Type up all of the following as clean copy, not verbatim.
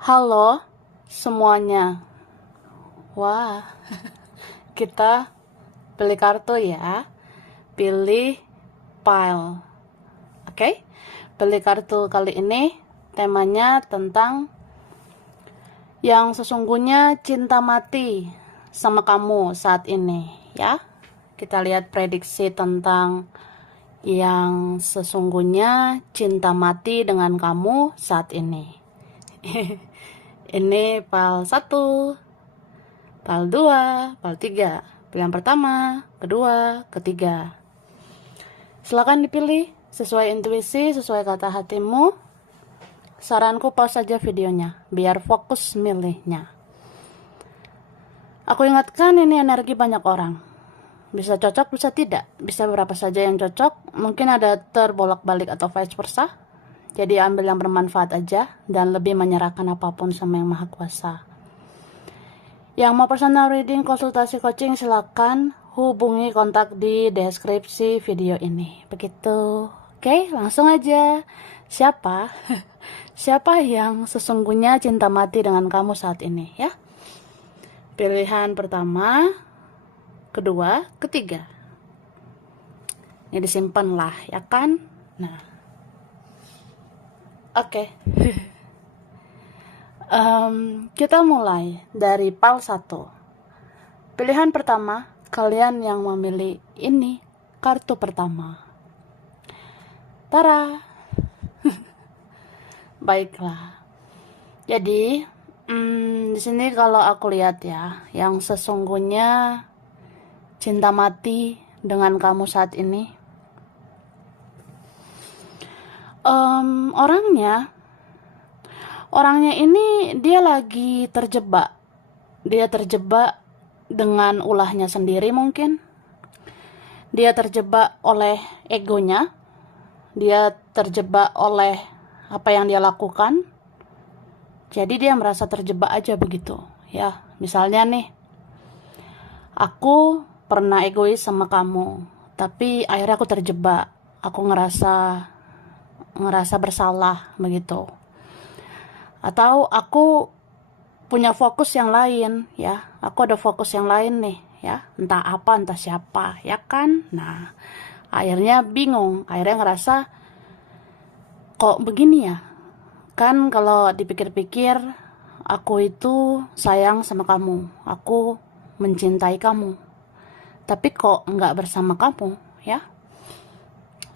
Halo semuanya. Wah, kita pilih kartu ya. Pilih pile. Oke? Pilih kartu kali ini temanya tentang yang sesungguhnya cinta mati sama kamu saat ini, ya. Kita lihat prediksi tentang yang sesungguhnya cinta mati dengan kamu saat ini. Ini pal 1, pal 2, pal 3. Pilihan pertama, kedua, ketiga. Silakan dipilih sesuai intuisi, sesuai kata hatimu. Saranku pause saja videonya biar fokus milihnya. Aku ingatkan ini energi banyak orang. Bisa cocok, bisa tidak. Bisa berapa saja yang cocok. Mungkin ada terbolak-balik atau vice versa. Jadi ambil yang bermanfaat aja dan lebih menyerahkan apapun sama yang Maha Kuasa. Yang mau personal reading, konsultasi coaching, silakan hubungi kontak di deskripsi video ini. Begitu. Oke, langsung aja. Siapa? Siapa yang sesungguhnya cinta mati dengan kamu saat ini, ya? Pilihan pertama, kedua, ketiga. Ini disimpan lah, ya kan? Nah. Oke. Kita mulai dari pal 1. Pilihan pertama, kalian yang memilih ini kartu pertama. Tara. Baiklah. Jadi, di sini kalau aku lihat ya, yang sesungguhnya cinta mati dengan kamu saat ini. Orangnya ini dia lagi terjebak. Dia terjebak dengan ulahnya sendiri mungkin. Dia terjebak oleh egonya. Dia terjebak oleh apa yang dia lakukan. Jadi dia merasa terjebak aja begitu. Ya, misalnya nih, aku pernah egois sama kamu, tapi akhirnya aku terjebak. Aku ngerasa bersalah begitu. Atau aku punya fokus yang lain, ya. Aku ada fokus yang lain nih, ya. Entah apa, entah siapa, ya kan? Nah, akhirnya bingung, akhirnya ngerasa kok begini ya? Kan kalau dipikir-pikir, aku itu sayang sama kamu, aku mencintai kamu. Tapi kok nggak bersama kamu, ya?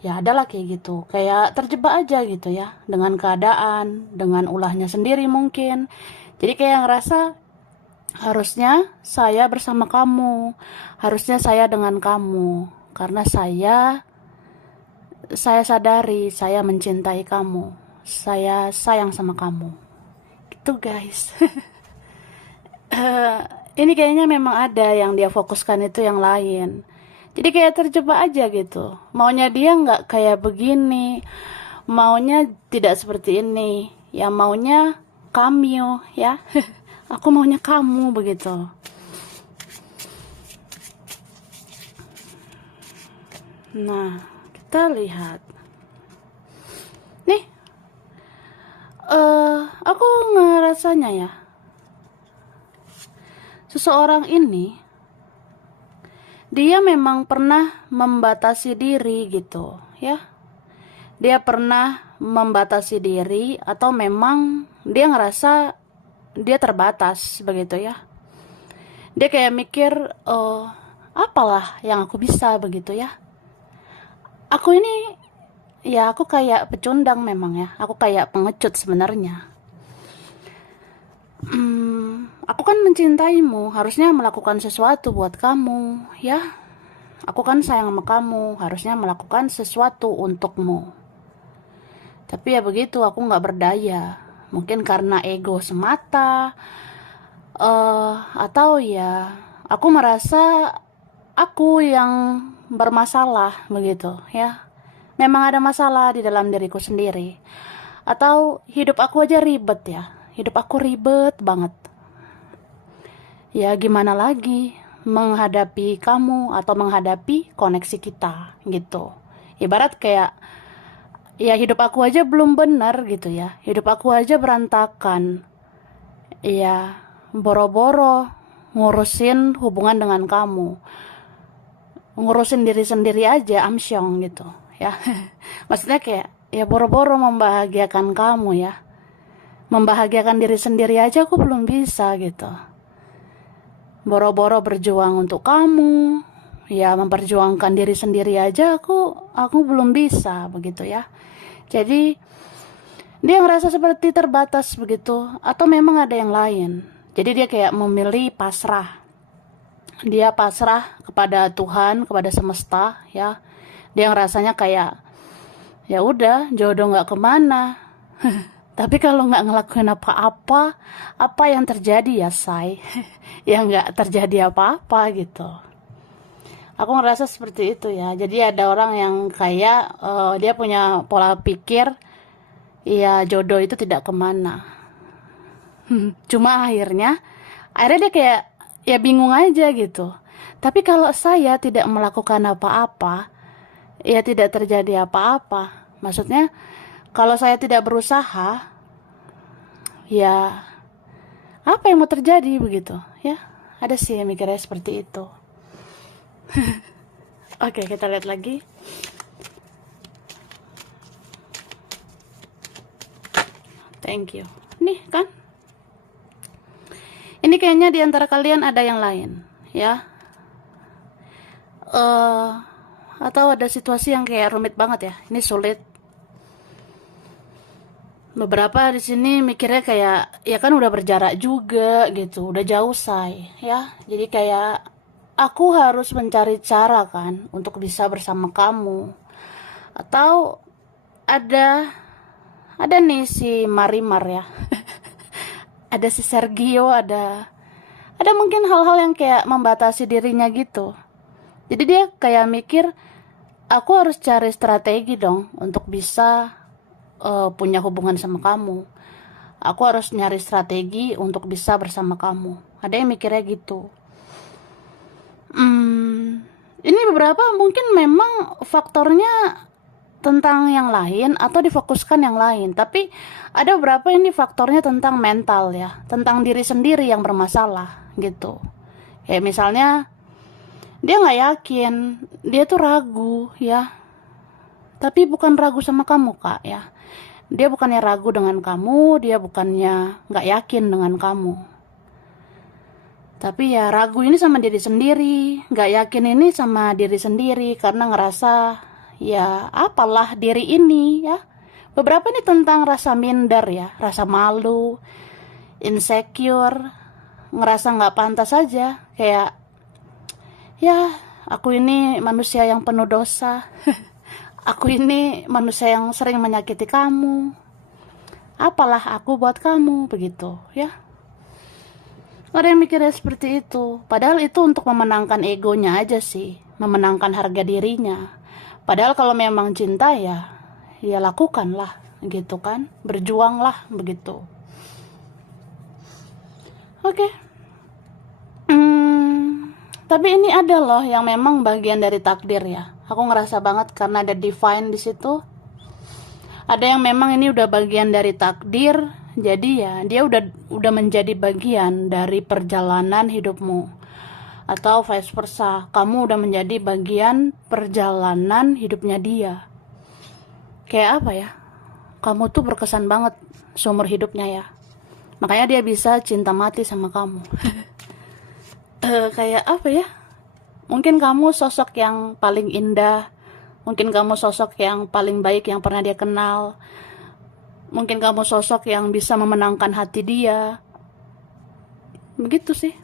Ya adalah kayak gitu, kayak terjebak aja gitu ya, dengan keadaan, dengan ulahnya sendiri mungkin. Jadi kayak ngerasa harusnya saya bersama kamu, harusnya saya dengan kamu, karena saya sadari saya mencintai kamu, saya sayang sama kamu. Gitu guys. Ini kayaknya memang ada yang dia fokuskan itu yang lain. Jadi kayak terjebak aja gitu. Maunya dia nggak kayak begini, maunya tidak seperti ini. Ya maunya kamu ya. Aku maunya kamu begitu. Nah, kita lihat. Nih, aku ngerasanya ya. Seseorang ini dia memang pernah membatasi diri gitu, ya. Dia pernah membatasi diri atau memang dia ngerasa dia terbatas begitu ya. Dia kayak mikir, oh, apalah yang aku bisa begitu ya. Aku ini, ya aku kayak pecundang memang ya. Aku kayak pengecut sebenarnya. Aku kan mencintaimu, harusnya melakukan sesuatu buat kamu, ya. Aku kan sayang sama kamu, harusnya melakukan sesuatu untukmu. Tapi ya begitu, aku nggak berdaya. Mungkin karena ego semata, atau ya aku merasa aku yang bermasalah begitu, ya. Memang ada masalah di dalam diriku sendiri. Atau hidup aku aja ribet ya. Hidup aku ribet banget. Ya gimana lagi menghadapi kamu atau menghadapi koneksi kita gitu. Ibarat kayak ya hidup aku aja belum benar gitu ya. Hidup aku aja berantakan. ya boro-boro ngurusin hubungan dengan kamu, ngurusin diri sendiri aja amsyong gitu ya. Maksudnya kayak ya boro-boro membahagiakan kamu ya, membahagiakan diri sendiri aja aku belum bisa gitu. Boro-boro berjuang untuk kamu, ya memperjuangkan diri sendiri aja aku belum bisa begitu ya. Jadi dia ngerasa seperti terbatas begitu, atau memang ada yang lain. Jadi dia kayak memilih pasrah. Dia pasrah kepada Tuhan, kepada semesta ya. Dia ngerasanya kayak ya udah jodoh nggak kemana. Tapi kalau nggak ngelakuin apa-apa, apa yang terjadi ya say? Ya nggak terjadi apa-apa gitu. Aku ngerasa seperti itu ya. Jadi ada orang yang kayak dia punya pola pikir, ya jodoh itu tidak kemana. Cuma akhirnya dia kayak ya bingung aja gitu. Tapi kalau saya tidak melakukan apa-apa, ya tidak terjadi apa-apa. Maksudnya kalau saya tidak berusaha, ya apa yang mau terjadi begitu ya. Ada sih yang mikirnya seperti itu. Oke, kita lihat lagi. Thank you. Nih kan, ini kayaknya di antara kalian ada yang lain ya. Atau ada situasi yang kayak rumit banget ya. Ini sulit. Beberapa di sini mikirnya kayak ya kan udah berjarak juga gitu, udah jauh say ya. Jadi kayak aku harus mencari cara kan untuk bisa bersama kamu. Atau ada nih si Marimar ya. Ada si Sergio, ada mungkin hal-hal yang kayak membatasi dirinya gitu. Jadi dia kayak mikir aku harus cari strategi dong untuk bisa punya hubungan sama kamu. Aku harus nyari strategi untuk bisa bersama kamu. Ada yang mikirnya gitu. Ini beberapa mungkin memang faktornya tentang yang lain atau difokuskan yang lain. Tapi ada beberapa ini faktornya tentang mental ya. Tentang diri sendiri yang bermasalah gitu. Kayak misalnya dia nggak yakin, dia tuh ragu ya. Tapi bukan ragu sama kamu kak ya. Dia bukannya ragu dengan kamu, dia bukannya nggak yakin dengan kamu. Tapi ya ragu ini sama diri sendiri, nggak yakin ini sama diri sendiri karena ngerasa ya apalah diri ini ya. Beberapa ini tentang rasa minder ya, rasa malu, insecure, ngerasa nggak pantas aja, kayak ya aku ini manusia yang penuh dosa. Aku ini manusia yang sering menyakiti kamu. Apalah aku buat kamu begitu ya. Ada yang mikirnya seperti itu. Padahal itu untuk memenangkan egonya aja sih, memenangkan harga dirinya. Padahal kalau memang cinta ya lakukanlah gitu kan, berjuanglah begitu. Oke. Tapi ini ada loh yang memang bagian dari takdir ya. Aku ngerasa banget karena ada divine di situ. Ada yang memang ini udah bagian dari takdir. Jadi ya dia udah menjadi bagian dari perjalanan hidupmu. Atau vice versa, kamu udah menjadi bagian perjalanan hidupnya dia. Kayak apa ya? Kamu tuh berkesan banget seumur hidupnya ya. Makanya dia bisa cinta mati sama kamu. Kayak apa ya? Mungkin kamu sosok yang paling indah. Mungkin kamu sosok yang paling baik yang pernah dia kenal. Mungkin kamu sosok yang bisa memenangkan hati dia. Begitu sih.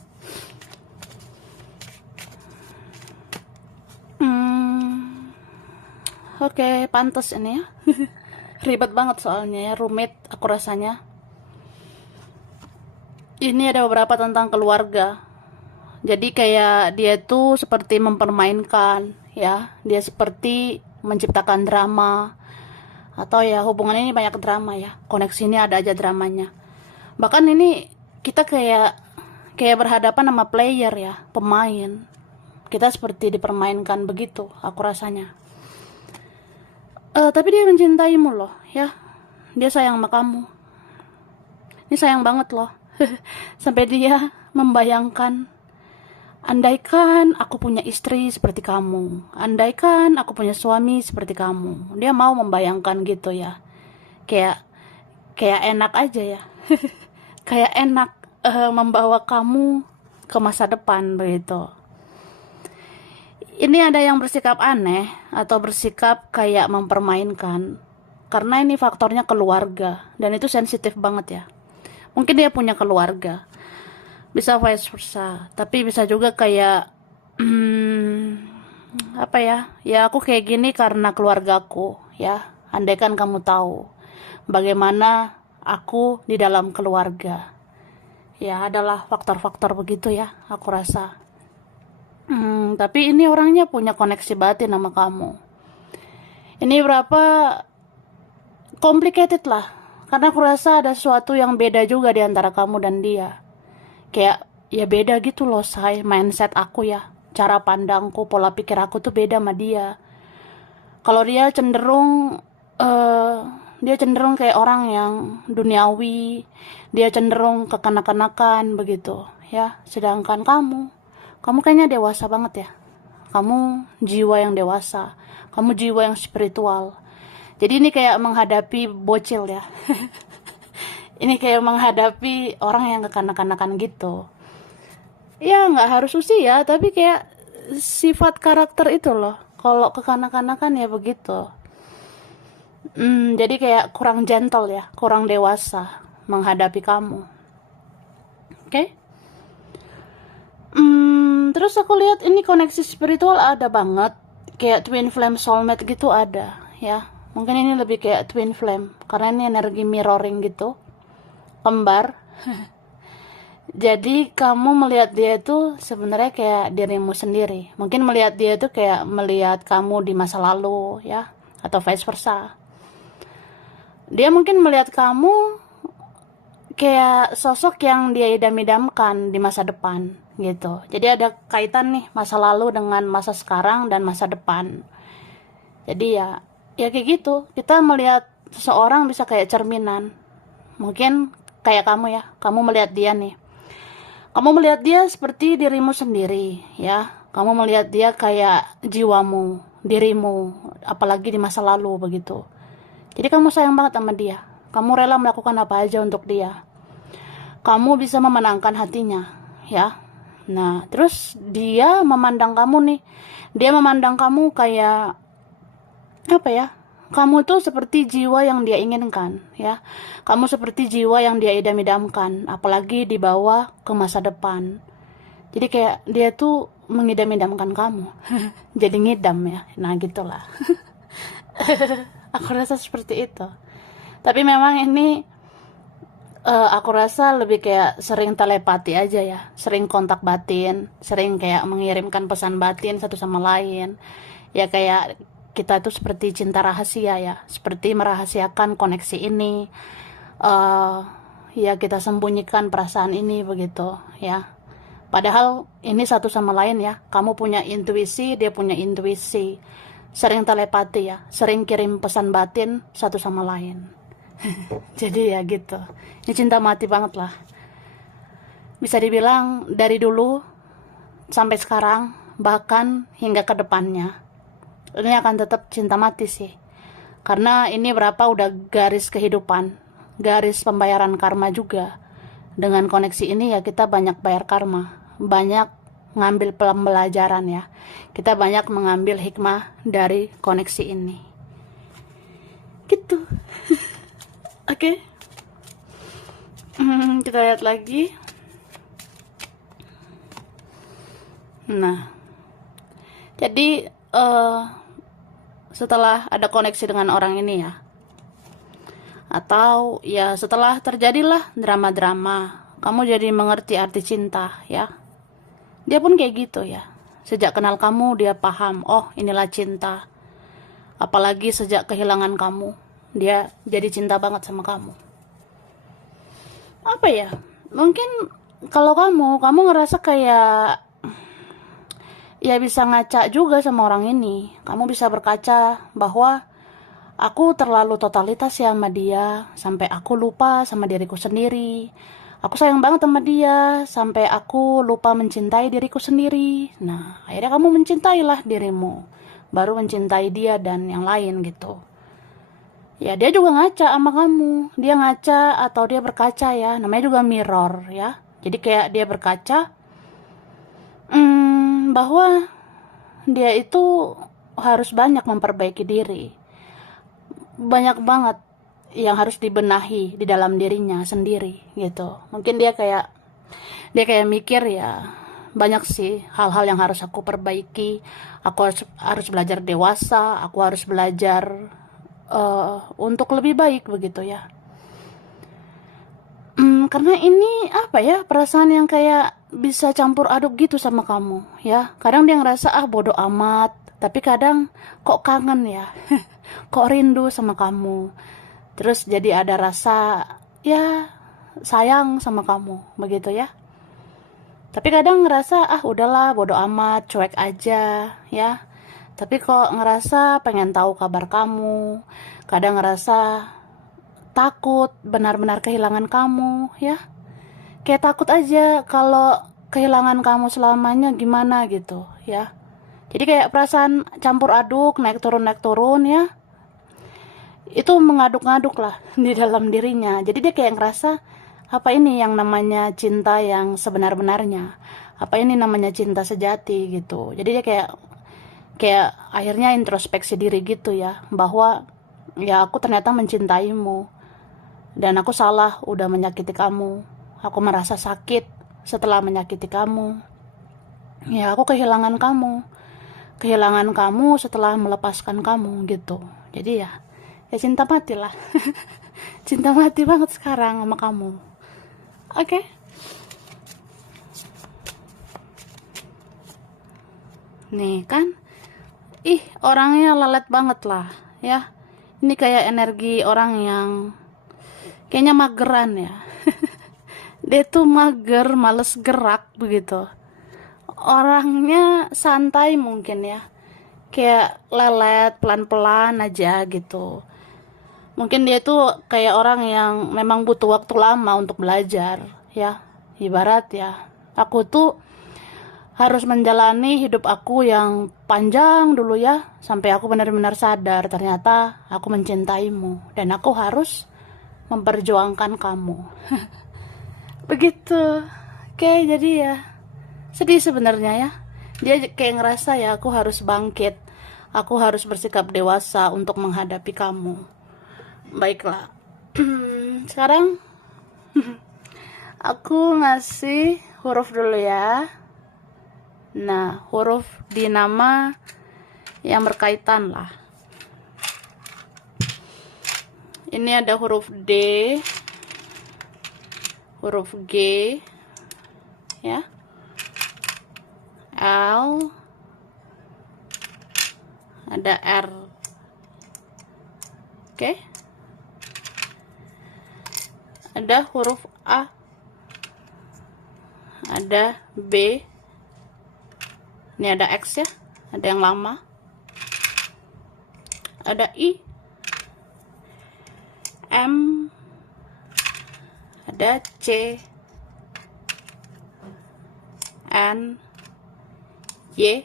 Oke, pantas ini ya. Ribet banget soalnya ya, rumit aku rasanya. Ini ada beberapa tentang keluarga. Jadi kayak dia tuh seperti mempermainkan ya. Dia seperti menciptakan drama. Atau ya hubungan ini banyak drama ya. Koneksi ini ada aja dramanya. Bahkan ini kita kayak berhadapan sama player ya, pemain. Kita seperti dipermainkan begitu, aku rasanya. Tapi dia mencintaimu loh ya. Dia sayang sama kamu. Ini sayang banget loh. Sampai dia membayangkan, andaikan aku punya istri seperti kamu, andaikan aku punya suami seperti kamu. Dia mau membayangkan gitu ya. Kayak kayak enak aja ya. Kayak enak membawa kamu ke masa depan begitu. Ini ada yang bersikap aneh atau bersikap kayak mempermainkan. Karena ini faktornya keluarga dan itu sensitif banget ya. Mungkin dia punya keluarga. Bisa vice versa, tapi bisa juga kayak apa ya? Ya aku kayak gini karena keluargaku, ya. Andaikan kamu tahu bagaimana aku di dalam keluarga. Ya, adalah faktor-faktor begitu ya, aku rasa. Tapi ini orangnya punya koneksi batin sama kamu. Ini berapa complicated lah. Karena aku rasa ada sesuatu yang beda juga di antara kamu dan dia. Kayak ya beda gitu loh, say. Mindset aku ya, cara pandangku, pola pikir aku tuh beda sama dia. Kalau dia cenderung kayak orang yang duniawi, dia cenderung kekanak-kanakan begitu ya. Sedangkan kamu kayaknya dewasa banget ya. Kamu jiwa yang dewasa, kamu jiwa yang spiritual. Jadi ini kayak menghadapi bocil ya. Ini kayak menghadapi orang yang kekanak-kanakan gitu. Ya nggak harus usia, tapi kayak sifat karakter itu loh. Kalau kekanak-kanakan ya begitu. Jadi kayak kurang gentle ya, kurang dewasa menghadapi kamu. Oke? Terus aku lihat ini koneksi spiritual ada banget. Kayak twin flame soulmate gitu ada ya. Mungkin ini lebih kayak twin flame karena ini energi mirroring gitu, kembar. Jadi kamu melihat dia itu sebenarnya kayak dirimu sendiri. Mungkin melihat dia itu kayak melihat kamu di masa lalu ya, atau vice versa. Dia mungkin melihat kamu kayak sosok yang dia idam-idamkan di masa depan gitu. Jadi ada kaitan nih masa lalu dengan masa sekarang dan masa depan. Jadi ya kayak gitu. Kita melihat seseorang bisa kayak cerminan. Mungkin kayak kamu ya. Kamu melihat dia nih. Kamu melihat dia seperti dirimu sendiri ya. Kamu melihat dia kayak jiwamu, dirimu, apalagi di masa lalu begitu. Jadi kamu sayang banget sama dia. Kamu rela melakukan apa aja untuk dia. Kamu bisa memenangkan hatinya ya. Nah terus dia memandang kamu nih. Dia memandang kamu kayak apa ya, kamu tuh seperti jiwa yang dia inginkan ya. Kamu seperti jiwa yang dia idam-idamkan, apalagi dibawa ke masa depan. Jadi kayak dia tuh mengidam-idamkan kamu. Jadi ngidam ya. Nah gitulah. Aku rasa seperti itu. Tapi memang ini aku rasa lebih kayak sering telepati aja ya. Sering kontak batin, sering kayak mengirimkan pesan batin satu sama lain. Ya kayak kita itu seperti cinta rahasia ya, seperti merahasiakan koneksi ini. Ya kita sembunyikan perasaan ini begitu ya. Padahal ini satu sama lain ya. Kamu punya intuisi, dia punya intuisi. Sering telepati ya, sering kirim pesan batin satu sama lain. Jadi ya gitu. Ini cinta mati banget lah. Bisa dibilang dari dulu sampai sekarang, bahkan hingga ke depannya. Ini akan tetap cinta mati sih. Karena ini berapa udah garis kehidupan, garis pembayaran karma juga. Dengan koneksi ini ya kita banyak bayar karma, banyak ngambil pembelajaran ya. Kita banyak mengambil hikmah dari koneksi ini. Gitu. Oke. Kita lihat lagi. Nah. Jadi setelah ada koneksi dengan orang ini ya, atau ya setelah terjadilah drama-drama, kamu jadi mengerti arti cinta ya. Dia pun kayak gitu ya. Sejak kenal kamu dia paham, oh inilah cinta. Apalagi sejak kehilangan kamu, dia jadi cinta banget sama kamu. Apa ya, mungkin kalau kamu ngerasa kayak ya bisa ngaca juga sama orang ini. Kamu bisa berkaca bahwa aku terlalu totalitas ya sama dia, sampai aku lupa sama diriku sendiri. Aku sayang banget sama dia, sampai aku lupa mencintai diriku sendiri. Nah, akhirnya kamu mencintailah dirimu, baru mencintai dia dan yang lain gitu. Ya, dia juga ngaca sama kamu. Dia ngaca atau dia berkaca ya, namanya juga mirror ya. Jadi kayak dia berkaca, bahwa dia itu harus banyak memperbaiki diri. Banyak banget yang harus dibenahi di dalam dirinya sendiri gitu. Mungkin dia kayak mikir ya, banyak sih hal-hal yang harus aku perbaiki. Aku harus belajar dewasa, aku harus belajar untuk lebih baik begitu ya. Karena ini apa ya, perasaan yang kayak bisa campur aduk gitu sama kamu ya. Kadang dia ngerasa bodo amat, tapi kadang kok kangen ya. Kok rindu sama kamu. Terus jadi ada rasa ya sayang sama kamu begitu ya. Tapi kadang ngerasa udahlah bodo amat, cuek aja ya. Tapi kok ngerasa pengen tahu kabar kamu. Kadang ngerasa takut benar-benar kehilangan kamu ya. Kayak takut aja kalau kehilangan kamu selamanya gimana gitu ya. Jadi kayak perasaan campur aduk, naik turun ya. Itu mengaduk-ngaduk lah di dalam dirinya. Jadi dia kayak ngerasa, apa ini yang namanya cinta yang sebenar-benarnya, apa ini namanya cinta sejati gitu. Jadi dia kayak akhirnya introspeksi diri gitu ya, bahwa ya aku ternyata mencintaimu dan aku salah udah menyakiti kamu. Aku merasa sakit setelah menyakiti kamu. Ya aku kehilangan kamu setelah melepaskan kamu gitu. Jadi ya cinta mati lah. Cinta mati banget sekarang sama kamu. Oke. Nih kan, orangnya lelet banget lah ya. Ini kayak energi orang yang kayaknya mageran ya. Dia tuh mager, males gerak begitu. Orangnya santai mungkin ya, kayak lelet, pelan-pelan aja gitu. Mungkin dia tuh kayak orang yang memang butuh waktu lama untuk belajar ya. Ibarat ya, aku tuh harus menjalani hidup aku yang panjang dulu ya, sampai aku benar-benar sadar ternyata aku mencintaimu dan aku harus memperjuangkan kamu. Begitu. Oke, jadi ya sedih sebenarnya ya. Dia kayak ngerasa ya, aku harus bangkit, aku harus bersikap dewasa untuk menghadapi kamu. Baiklah. Sekarang aku ngasih huruf dulu ya. Nah, huruf di nama yang berkaitan lah. Ini ada huruf D, huruf G ya, L, ada R. Oke. Ada huruf A, ada B, ini ada X ya, ada yang lama, ada I, M, ada C, N, Y,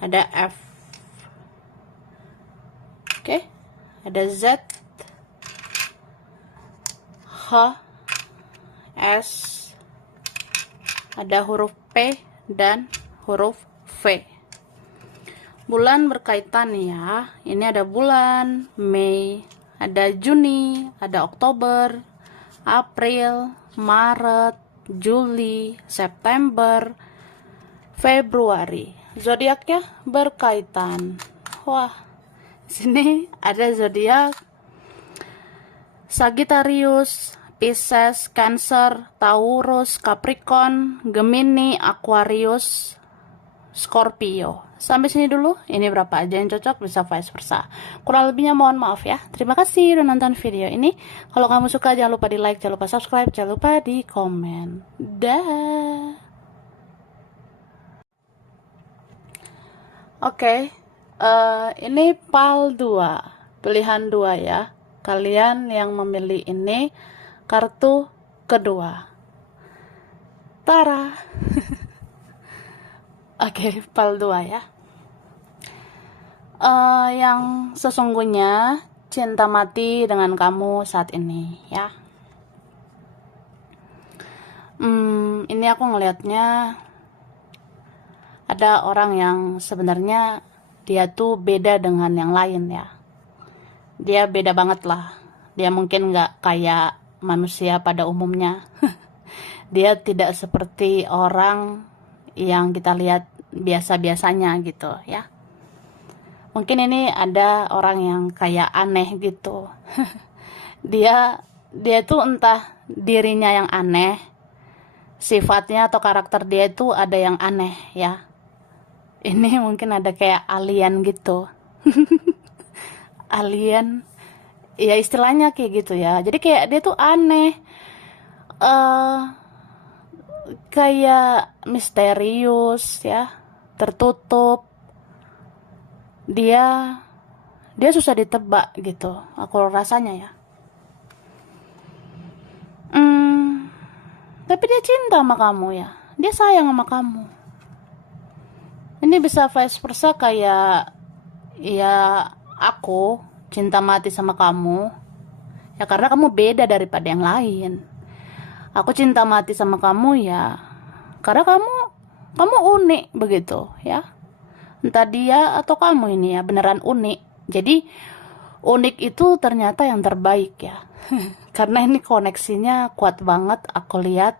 ada F. Oke, ada Z, H, S, ada huruf P dan huruf V. Bulan berkaitan ya. Ini ada bulan Mei, ada Juni, ada Oktober, April, Maret, Juli, September, Februari. Zodiaknya berkaitan. Wah, sini ada zodiak Sagittarius, Pisces, Cancer, Taurus, Capricorn, Gemini, Aquarius, Scorpio. Sampai sini dulu. Ini berapa aja yang cocok, bisa vice versa. Kurang lebihnya mohon maaf ya. Terima kasih udah nonton video ini. Kalau kamu suka jangan lupa di like, jangan lupa subscribe, jangan lupa di komen. Dah. Oke, ini PAL 2, pilihan 2 ya. Kalian yang memilih ini kartu kedua. Tara. Oke, part 2 ya. Yang sesungguhnya cinta mati dengan kamu saat ini ya. Ini aku ngelihatnya ada orang yang sebenarnya dia tuh beda dengan yang lain ya. Dia beda banget lah. Dia mungkin nggak kayak manusia pada umumnya. Dia tidak seperti orang yang kita lihat biasa-biasanya gitu ya. Mungkin ini ada orang yang kayak aneh gitu. Dia tuh entah dirinya yang aneh, sifatnya atau karakter dia itu ada yang aneh ya. Ini mungkin ada kayak alien gitu. Alien, ya istilahnya kayak gitu ya. Jadi kayak dia tuh aneh, eh kayak misterius ya, tertutup. Dia susah ditebak gitu. Aku rasanya ya. Tapi dia cinta sama kamu ya. Dia sayang sama kamu. Ini bisa vice versa kayak ya aku cinta mati sama kamu. Ya karena kamu beda daripada yang lain. Aku cinta mati sama kamu ya karena kamu unik begitu ya. Entah dia atau kamu ini ya beneran unik. Jadi unik itu ternyata yang terbaik ya. Karena ini koneksinya kuat banget. Aku lihat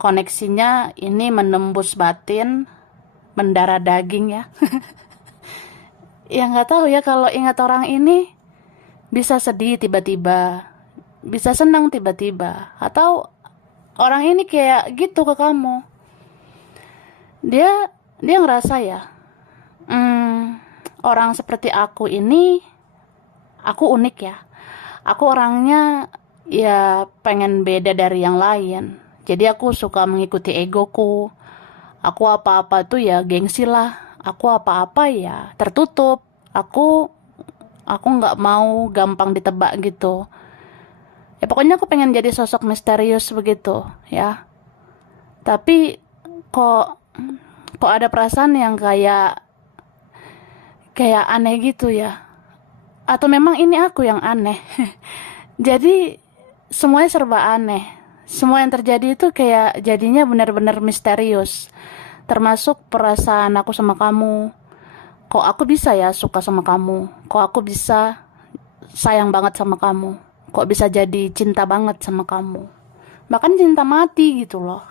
koneksinya ini menembus batin, mendarah daging ya. Ya nggak tahu ya kalau ingat orang ini bisa sedih tiba-tiba, bisa senang tiba-tiba, atau orang ini kayak gitu ke kamu. Dia ngerasa ya, orang seperti aku ini, aku unik ya. Aku orangnya ya pengen beda dari yang lain. Jadi aku suka mengikuti egoku. Aku apa-apa tuh ya gengsi lah. Aku apa-apa ya tertutup. Aku nggak mau gampang ditebak gitu. Ya pokoknya aku pengen jadi sosok misterius begitu ya. Tapi kok ada perasaan yang kayak aneh gitu ya. Atau memang ini aku yang aneh. Jadi semuanya serba aneh. Semua yang terjadi itu kayak jadinya benar-benar misterius. Termasuk perasaan aku sama kamu. Kok aku bisa ya suka sama kamu? Kok aku bisa sayang banget sama kamu? Kok bisa jadi cinta banget sama kamu? Bahkan cinta mati gitu loh.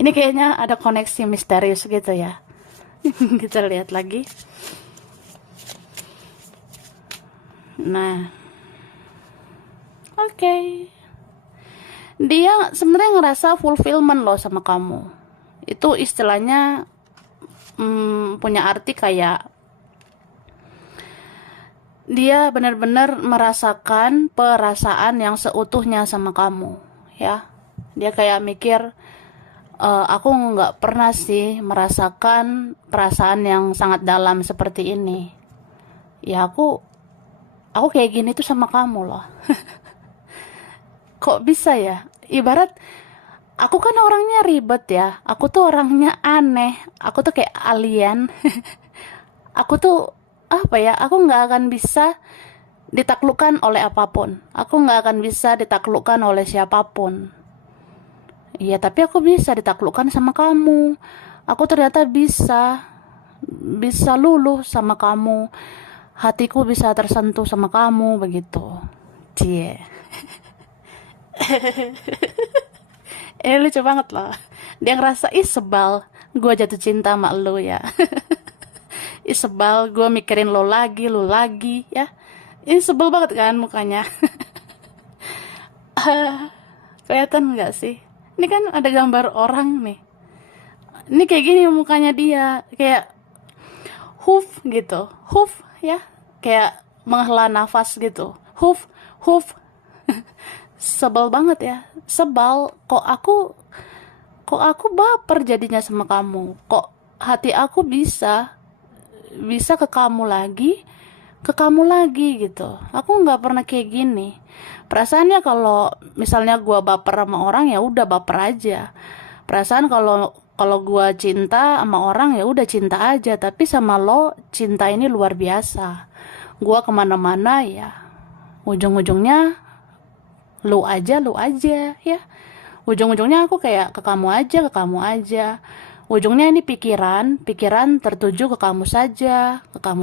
Ini kayaknya ada koneksi misterius gitu ya. Kita lihat lagi. Nah, oke. Dia sebenarnya ngerasa fulfillment loh sama kamu. Itu istilahnya punya arti kayak dia benar-benar merasakan perasaan yang seutuhnya sama kamu, ya. Dia kayak mikir, aku nggak pernah sih merasakan perasaan yang sangat dalam seperti ini. Ya aku kayak gini tuh sama kamu loh. Kok bisa ya? Ibarat aku kan orangnya ribet ya. Aku tuh orangnya aneh. Aku tuh kayak alien. Aku tuh apa ya? Aku nggak akan bisa ditaklukkan oleh apapun. Aku nggak akan bisa ditaklukkan oleh siapapun. Iya, tapi aku bisa ditaklukkan sama kamu. Aku ternyata bisa luluh sama kamu. Hatiku bisa tersentuh sama kamu begitu. Cie. Ini lucu banget loh. Dia ngerasa sebal gue jatuh cinta sama lo ya. Sebal gue mikirin lo lagi ya. Ini sebel banget kan mukanya. Kelihatan nggak sih? Ini kan ada gambar orang nih. Ini kayak gini mukanya dia, kayak huf gitu, huf ya, kayak menghela nafas gitu, huf. Sebel banget ya, sebal. Kok aku baper jadinya sama kamu. Kok hati aku bisa ke kamu lagi ke kamu lagi gitu. Aku nggak pernah kayak gini. Perasaannya kalau misalnya gua baper sama orang, ya udah baper aja. Perasaan kalau kalau gua cinta sama orang, ya udah cinta aja. Tapi sama lo, cinta ini luar biasa. Gua kemana-mana ya, ujung-ujungnya lu aja ya. Ujung-ujungnya aku kayak ke kamu aja. Ujungnya ini pikiran tertuju ke kamu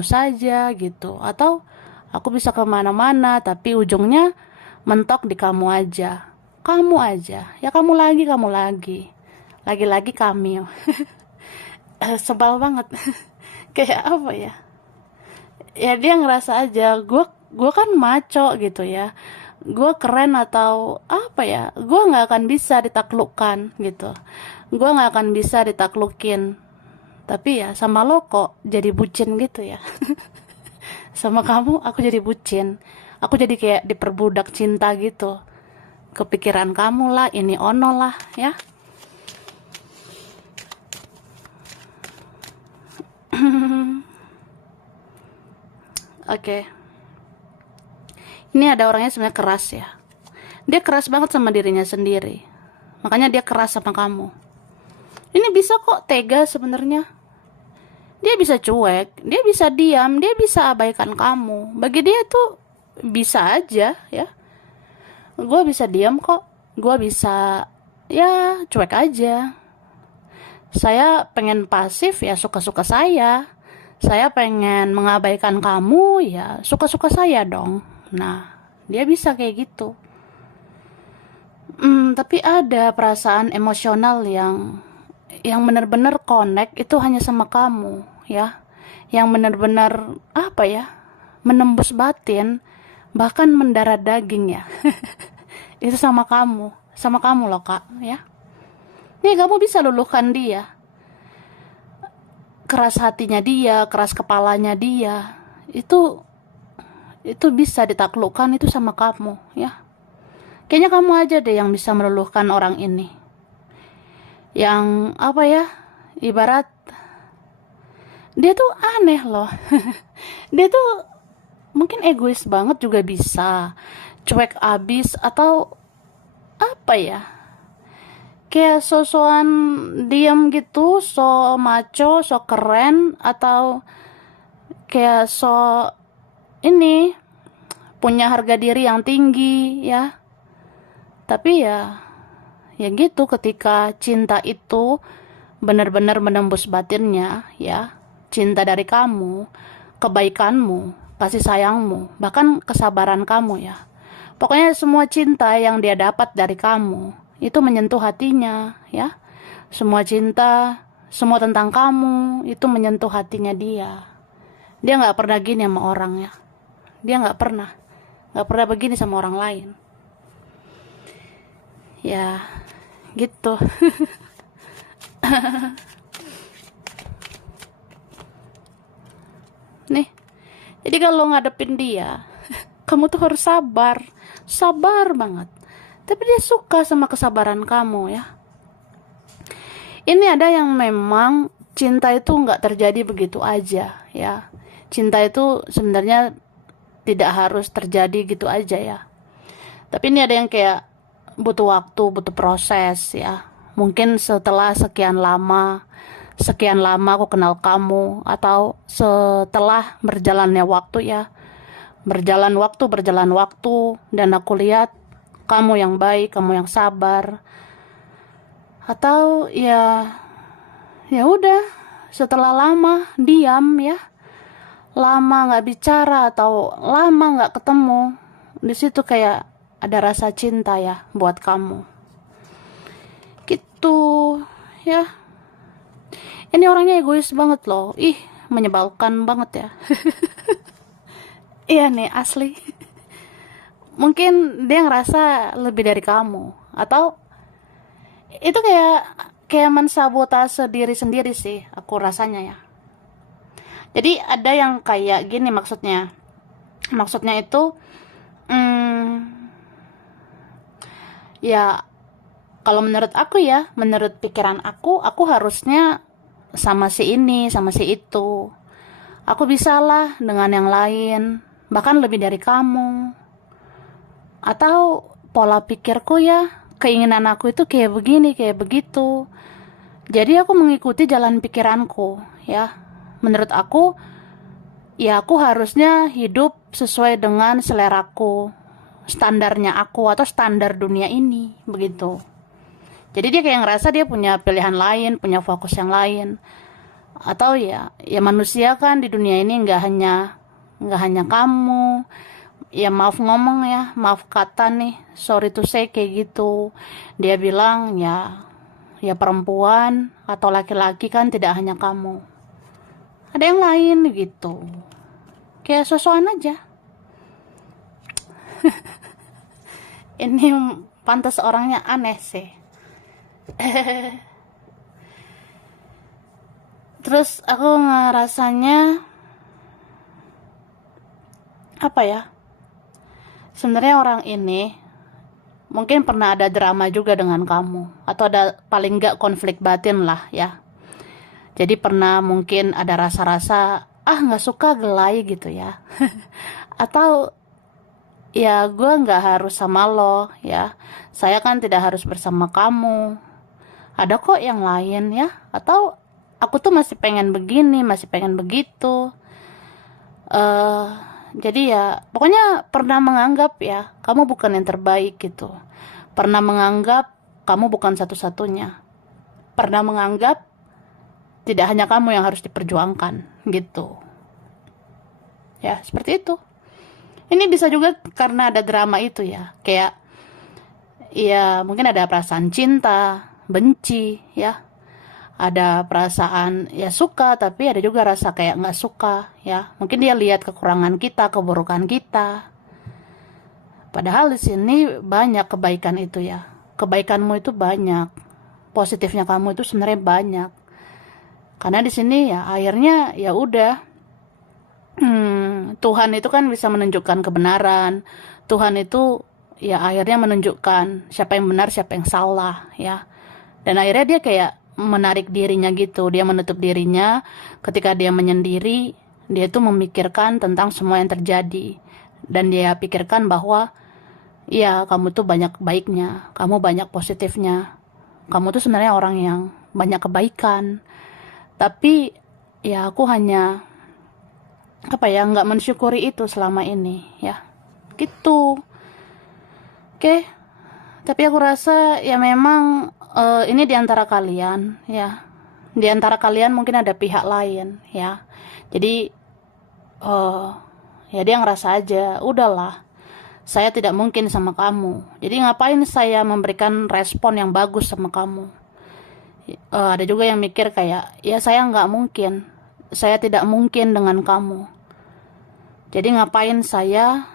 saja gitu. Atau aku bisa kemana-mana, tapi ujungnya mentok di kamu aja, ya kamu lagi, lagi-lagi kami. Sebal banget. Kayak apa ya? Ya dia ngerasa aja, gue kan maco gitu ya, gue keren atau apa ya, gue nggak akan bisa ditaklukkan gitu, gue nggak akan bisa ditaklukin. Tapi ya sama lo kok jadi bucin gitu ya. Sama kamu aku jadi bucin, aku jadi kayak diperbudak cinta gitu, kepikiran kamu lah, ini ono lah ya. Oke, ini ada orangnya sebenarnya keras ya, dia keras banget sama dirinya sendiri, makanya dia keras sama kamu. Ini bisa kok tega sebenarnya. Dia bisa cuek, dia bisa diam, dia bisa abaikan kamu. Bagi dia tuh bisa aja ya. Gue bisa diam kok, gue bisa ya cuek aja. Saya pengen pasif ya suka-suka saya. Saya pengen mengabaikan kamu ya suka-suka saya dong. Nah, dia bisa kayak gitu. Tapi ada perasaan emosional yang benar-benar connect itu hanya sama kamu ya, yang benar-benar apa ya, menembus batin, bahkan mendarah daging ya. Itu sama kamu loh kak ya. Nih kamu bisa luluhkan dia, keras hatinya dia, keras kepalanya dia, itu bisa ditaklukkan itu sama kamu ya. Kayaknya kamu aja deh yang bisa meluluhkan orang ini, yang apa ya, ibarat dia tuh aneh loh. Dia tuh mungkin egois banget juga bisa, cuek abis atau apa ya, kayak sosokan diam gitu, so maco, so keren, atau kayak so ini punya harga diri yang tinggi ya. Tapi ya gitu, ketika cinta itu benar-benar menembus batinnya ya, cinta dari kamu, kebaikanmu, kasih sayangmu, bahkan kesabaran kamu ya. Pokoknya semua cinta yang dia dapat dari kamu itu menyentuh hatinya ya. Semua cinta, semua tentang kamu itu menyentuh hatinya dia. Dia nggak pernah gini sama orang ya. Dia nggak pernah begini sama orang lain. Ya, gitu. Nih, jadi kalau ngadepin dia, kamu tuh harus sabar banget. Tapi dia suka sama kesabaran kamu ya. Ini ada yang memang cinta itu nggak terjadi begitu aja ya. Cinta itu sebenarnya tidak harus terjadi gitu aja ya. Tapi ini ada yang kayak butuh waktu, butuh proses ya. Mungkin setelah sekian lama aku kenal kamu, atau setelah berjalannya waktu ya. Berjalan waktu, dan aku lihat kamu yang baik, kamu yang sabar. Atau ya udah, setelah lama diam ya, lama nggak bicara atau lama nggak ketemu, di situ kayak ada rasa cinta ya buat kamu gitu ya. Ini orangnya egois banget loh, menyebalkan banget ya. Iya nih asli. Mungkin dia ngerasa lebih dari kamu, atau itu kayak mensabotase diri sendiri sih, aku rasanya ya. Jadi ada yang kayak gini maksudnya itu ya, kalau menurut aku ya, menurut pikiran aku harusnya sama si ini, sama si itu. Aku bisalah dengan yang lain, bahkan lebih dari kamu. Atau pola pikirku ya, keinginan aku itu kayak begini, kayak begitu. Jadi aku mengikuti jalan pikiranku, ya. Menurut aku, ya aku harusnya hidup sesuai dengan seleraku, standarnya aku atau standar dunia ini, begitu. Jadi dia kayak ngerasa dia punya pilihan lain, punya fokus yang lain. Atau ya manusia kan di dunia ini nggak hanya kamu. Ya maaf ngomong ya, maaf kata nih, sorry to say kayak gitu. Dia bilang ya perempuan atau laki-laki kan tidak hanya kamu. Ada yang lain gitu. Kayak sosokan aja. Ini pantas orangnya aneh sih. Terus aku ngerasanya apa ya? Sebenarnya orang ini mungkin pernah ada drama juga dengan kamu, atau ada paling nggak konflik batin lah ya. Jadi pernah mungkin ada rasa-rasa nggak suka gelai gitu ya. Atau ya gue nggak harus sama lo ya. Saya kan tidak harus bersama kamu. Ada kok yang lain ya. Atau aku tuh masih pengen begini, masih pengen begitu. eh jadi ya pokoknya pernah menganggap ya kamu bukan yang terbaik gitu. Pernah menganggap kamu bukan satu-satunya. Pernah menganggap tidak hanya kamu yang harus diperjuangkan gitu. Ya, seperti itu. Ini bisa juga karena ada drama itu ya. Kayak ya mungkin ada perasaan cinta, benci ya. Ada perasaan ya suka, tapi ada juga rasa kayak nggak suka ya. Mungkin dia lihat kekurangan kita, keburukan kita. Padahal di sini banyak kebaikan itu ya. Kebaikanmu itu banyak. Positifnya kamu itu sebenarnya banyak. Karena di sini ya akhirnya ya udah. Tuhan itu kan bisa menunjukkan kebenaran. Tuhan itu ya akhirnya menunjukkan siapa yang benar, siapa yang salah ya. Dan akhirnya dia kayak menarik dirinya gitu. Dia menutup dirinya ketika dia menyendiri. Dia tuh memikirkan tentang semua yang terjadi. Dan dia pikirkan bahwa ya kamu tuh banyak baiknya, kamu banyak positifnya. Kamu tuh sebenarnya orang yang banyak kebaikan. Tapi ya aku hanya nggak mensyukuri itu selama ini ya. Gitu. Oke. Tapi aku rasa ya memang ini diantara kalian ya. Di antara kalian mungkin ada pihak lain ya. Jadi ya dia ngerasa aja, udahlah. Saya tidak mungkin sama kamu. Jadi ngapain saya memberikan respon yang bagus sama kamu? Ada juga yang mikir kayak, ya saya nggak mungkin. Saya tidak mungkin dengan kamu. Jadi ngapain saya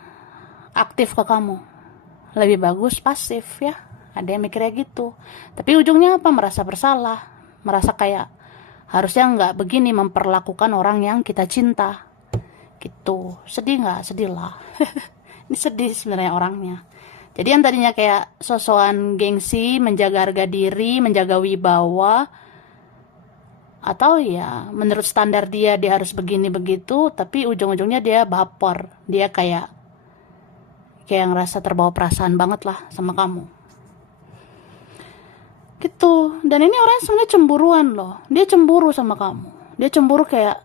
aktif ke kamu? Lebih bagus pasif ya. Ada yang mikirnya gitu. Tapi ujungnya apa? Merasa bersalah. Merasa kayak harusnya nggak begini memperlakukan orang yang kita cinta. Gitu. Sedih nggak? Sedih lah. Ini sedih sebenarnya orangnya. Jadi yang tadinya kayak sosokan gengsi, menjaga harga diri, menjaga wibawa, atau ya menurut standar dia harus begini begitu, tapi ujung-ujungnya dia baper. Dia kayak ngerasa terbawa perasaan banget lah sama kamu. Gitu. Dan ini orang sebenarnya cemburuan loh. Dia cemburu sama kamu. Dia cemburu kayak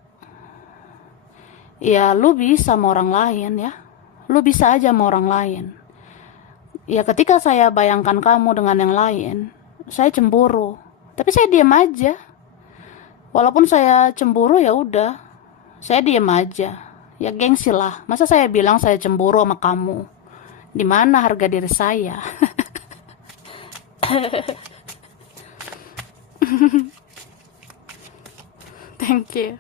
ya lu bisa sama orang lain ya. Lu bisa aja sama orang lain. Ya ketika saya bayangkan kamu dengan yang lain, saya cemburu. Tapi saya diam aja. Walaupun saya cemburu ya udah, saya diam aja. Ya gengsi lah. Masa saya bilang saya cemburu sama kamu? Di mana harga diri saya? Thank you.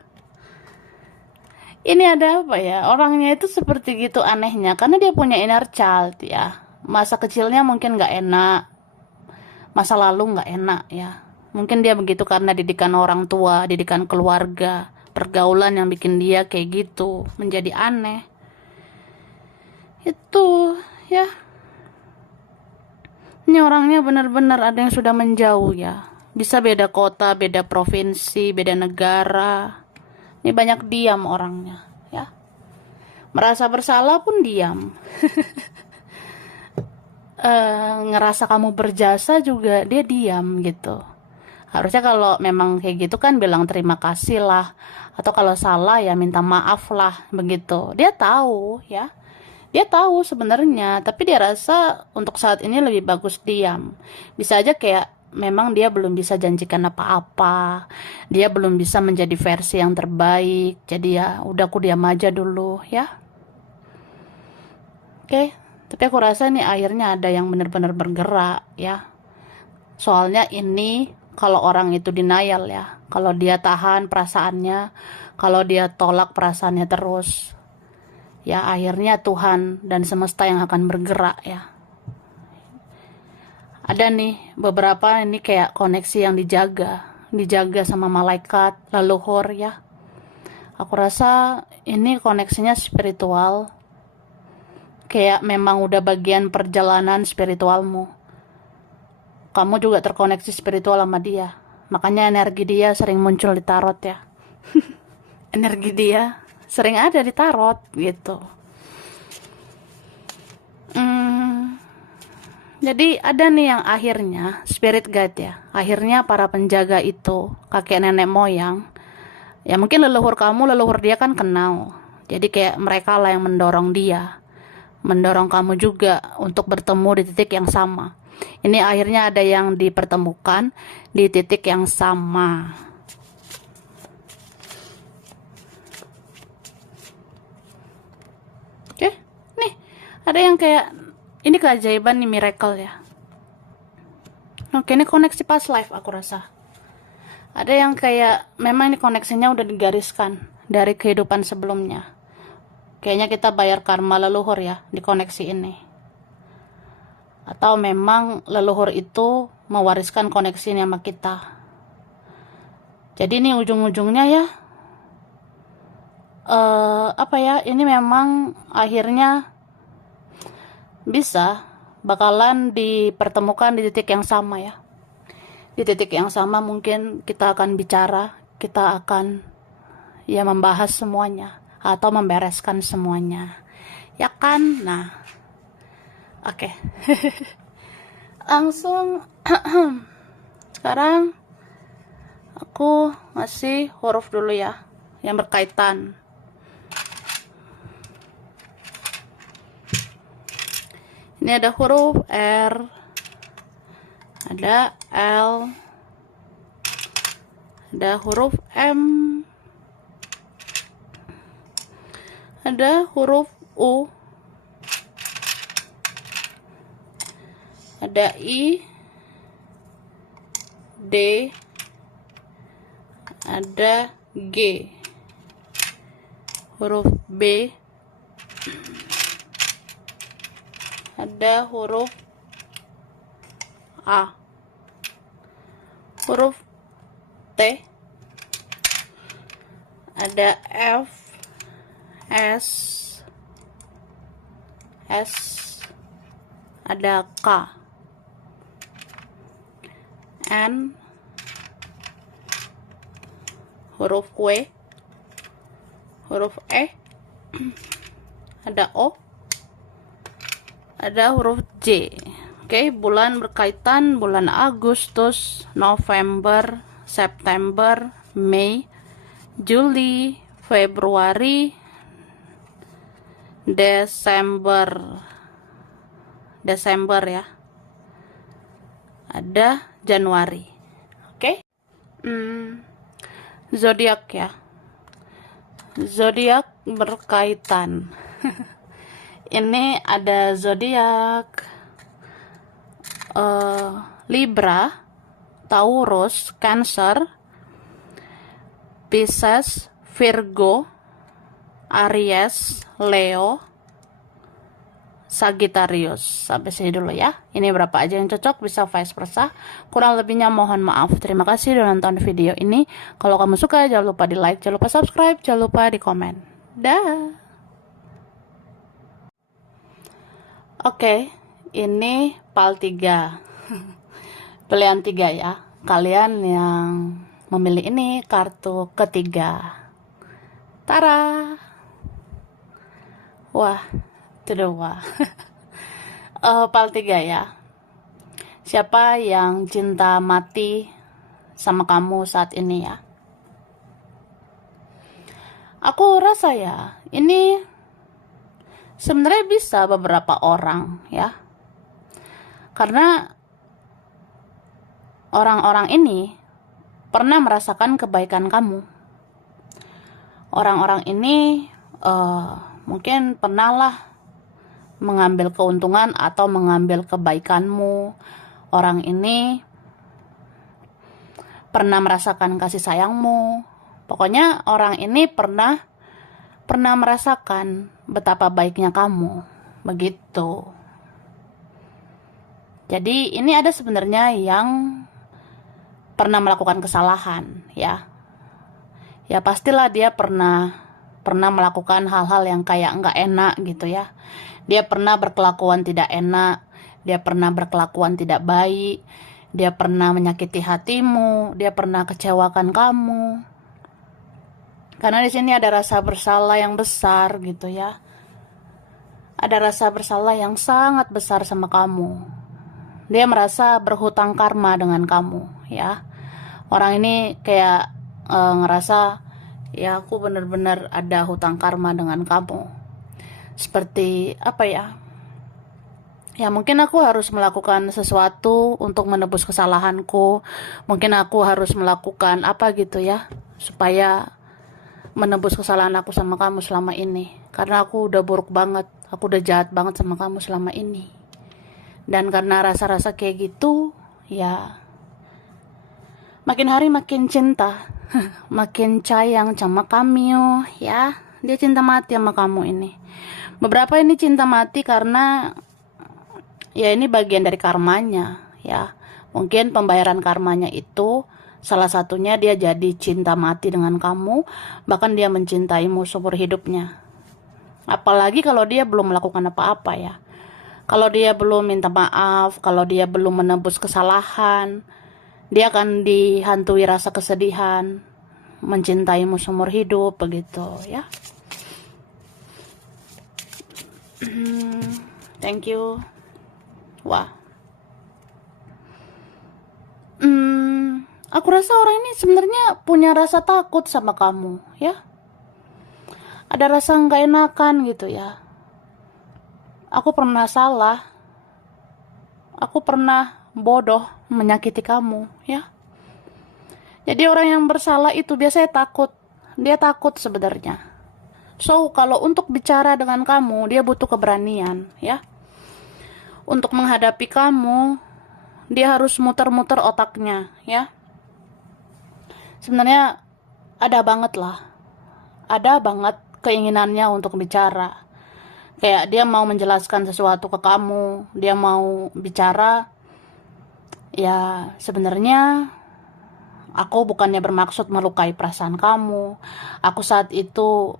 Ini ada apa ya? Orangnya itu seperti gitu anehnya. Karena dia punya inner child ya. Masa kecilnya mungkin gak enak. Masa lalu gak enak ya. Mungkin dia begitu karena didikan orang tua, didikan keluarga. Pergaulan yang bikin dia kayak gitu. Menjadi aneh. Itu ya. Ini orangnya benar-benar ada yang sudah menjauh ya. Bisa beda kota, beda provinsi, beda negara. Ini banyak diam orangnya, ya. Merasa bersalah pun diam. Ngerasa kamu berjasa juga dia diam gitu. Harusnya kalau memang kayak gitu kan bilang terima kasih lah, atau kalau salah ya minta maaf lah, begitu. Dia tahu ya, dia tahu sebenarnya, tapi dia rasa untuk saat ini lebih bagus diam. Bisa aja kayak memang dia belum bisa janjikan apa-apa, dia belum bisa menjadi versi yang terbaik, jadi ya udah aku diam aja dulu ya. Oke, tapi aku rasa nih akhirnya ada yang benar-benar bergerak ya. Soalnya ini kalau orang itu denial ya, kalau dia tahan perasaannya, kalau dia tolak perasaannya terus, ya akhirnya Tuhan dan semesta yang akan bergerak ya. Ada nih beberapa ini kayak koneksi yang dijaga sama malaikat, leluhur ya. Aku rasa ini koneksinya spiritual, kayak memang udah bagian perjalanan spiritualmu. Kamu juga terkoneksi spiritual sama dia. Makanya energi dia sering muncul di tarot ya. Energi dia sering ada di tarot gitu. Jadi ada nih yang akhirnya spirit guide ya. Akhirnya para penjaga itu, kakek nenek moyang. Ya mungkin leluhur kamu, leluhur dia kan kenal. Jadi kayak mereka lah yang mendorong dia. Mendorong kamu juga untuk bertemu di titik yang sama. Ini akhirnya ada yang dipertemukan di titik yang sama. Oke, nih ada yang kayak ini keajaiban nih, miracle ya. Oke, ini koneksi past life aku rasa. Ada yang kayak memang ini koneksinya udah digariskan dari kehidupan sebelumnya. Kayaknya kita bayar karma leluhur ya di koneksi ini. Atau memang leluhur itu mewariskan koneksi ini sama kita. Jadi ini ujung-ujungnya ya, apa ya, ini memang akhirnya bisa bakalan dipertemukan di titik yang sama ya. Di titik yang sama mungkin kita akan bicara, kita akan ya membahas semuanya atau membereskan semuanya. Ya kan? Nah, oke. Langsung sekarang aku ngasih huruf dulu ya yang berkaitan. Ini ada huruf R, ada L, ada huruf M, ada huruf U, ada I, D, ada G, huruf B, ada huruf A, huruf T, ada F, S, ada K, N, huruf W, huruf E, ada O, ada huruf J. Oke, bulan berkaitan bulan Agustus, November, September, Mei, Juli, Februari, Desember ya. Ada Januari. Oke. Zodiak ya. Zodiak berkaitan. Ini ada zodiak Libra, Taurus, Cancer, Pisces, Virgo, Aries, Leo, Sagittarius. Sampai sini dulu ya. Ini berapa aja yang cocok, bisa vice versa. Kurang lebihnya mohon maaf. Terima kasih sudah nonton video ini. Kalau kamu suka jangan lupa di like, jangan lupa subscribe, jangan lupa di komen. Dah. Oke, ini PAL 3. Pilihan 3 ya. Kalian yang memilih ini kartu ketiga. Tara. Wah, itu dua. Part 3 ya. Siapa yang cinta mati sama kamu saat ini ya? Aku rasa ya, ini sebenarnya bisa beberapa orang ya. Karena orang-orang ini pernah merasakan kebaikan kamu. Orang-orang ini mungkin pernahlah mengambil keuntungan atau mengambil kebaikanmu. Orang ini pernah merasakan kasih sayangmu. Pokoknya orang ini pernah merasakan betapa baiknya kamu. Begitu. Jadi ini ada sebenarnya yang pernah melakukan kesalahan ya. Ya pastilah dia pernah melakukan hal-hal yang kayak nggak enak gitu ya. Dia pernah berkelakuan tidak enak, dia pernah berkelakuan tidak baik, dia pernah menyakiti hatimu, dia pernah kecewakan kamu. Karena di sini ada rasa bersalah yang besar gitu ya. Ada rasa bersalah yang sangat besar sama kamu. Dia merasa berhutang karma dengan kamu ya. Orang ini kayak ngerasa ya aku benar-benar ada hutang karma dengan kamu. Seperti apa ya? Ya mungkin aku harus melakukan sesuatu untuk menebus kesalahanku. Mungkin aku harus melakukan apa gitu ya, supaya menebus kesalahan aku sama kamu selama ini. Karena aku udah buruk banget, aku udah jahat banget sama kamu selama ini. Dan karena rasa-rasa kayak gitu, ya makin hari makin cinta, makin sayang sama kamu ya. Dia cinta mati sama kamu ini. Beberapa ini cinta mati karena ya ini bagian dari karmanya ya. Mungkin pembayaran karmanya itu salah satunya dia jadi cinta mati dengan kamu, bahkan dia mencintaimu seumur hidupnya. Apalagi kalau dia belum melakukan apa-apa ya. Kalau dia belum minta maaf, kalau dia belum menebus kesalahan, dia akan dihantui rasa kesedihan, mencintaimu seumur hidup begitu ya. Thank you. Wah. Aku rasa orang ini sebenarnya punya rasa takut sama kamu ya. Ada rasa nggak enakan gitu ya. Aku pernah salah. Aku pernah bodoh menyakiti kamu ya. Jadi orang yang bersalah itu biasanya takut. Dia takut sebenarnya. So, kalau untuk bicara dengan kamu, dia butuh keberanian, ya. Untuk menghadapi kamu, dia harus muter-muter otaknya, ya. Sebenarnya ada banget keinginannya untuk bicara. Kayak dia mau menjelaskan sesuatu ke kamu, dia mau bicara. Ya, sebenarnya aku bukannya bermaksud melukai perasaan kamu. Aku saat itu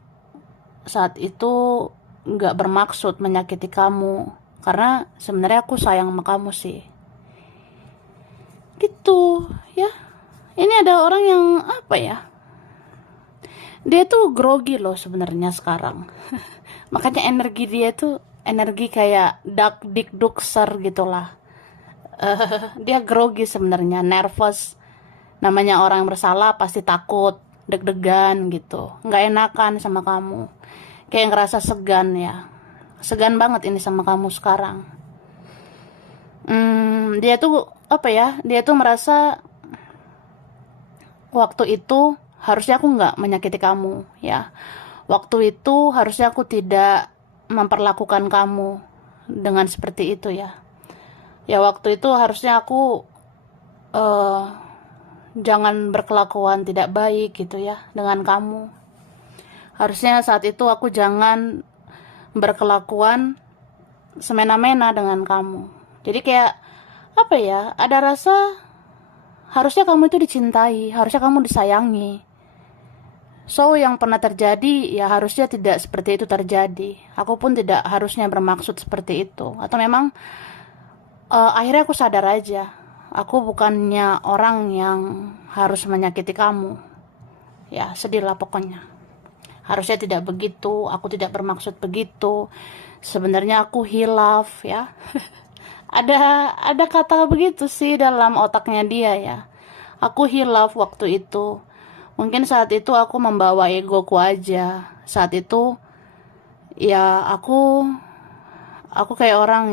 nggak bermaksud menyakiti kamu, karena sebenarnya aku sayang sama kamu sih gitu ya. Ini ada orang yang apa ya, dia tuh grogi loh sebenarnya sekarang. Makanya energi dia tuh energi kayak dak dikdukser gitulah. Dia grogi sebenarnya, nervous. Namanya orang bersalah pasti takut, deg-degan gitu, nggak enakan sama kamu. Kayak ngerasa segan ya. Segan banget ini sama kamu sekarang. Dia tuh apa ya? Dia tuh merasa waktu itu harusnya aku nggak menyakiti kamu ya. Waktu itu harusnya aku tidak memperlakukan kamu dengan seperti itu ya. Ya waktu itu harusnya aku jangan berkelakuan tidak baik gitu ya dengan kamu. Harusnya saat itu aku jangan berkelakuan semena-mena dengan kamu. Jadi kayak apa ya, ada rasa harusnya kamu itu dicintai, harusnya kamu disayangi. So yang pernah terjadi ya harusnya tidak seperti itu terjadi. Aku pun tidak harusnya bermaksud seperti itu. Atau memang akhirnya aku sadar aja, aku bukannya orang yang harus menyakiti kamu. Ya sedih lah pokoknya. Harusnya tidak begitu, aku tidak bermaksud begitu. Sebenarnya aku hilaf ya. Ada kata begitu sih dalam otaknya dia ya. Aku hilaf waktu itu. Mungkin saat itu aku membawa egoku aja. Saat itu ya aku kayak orang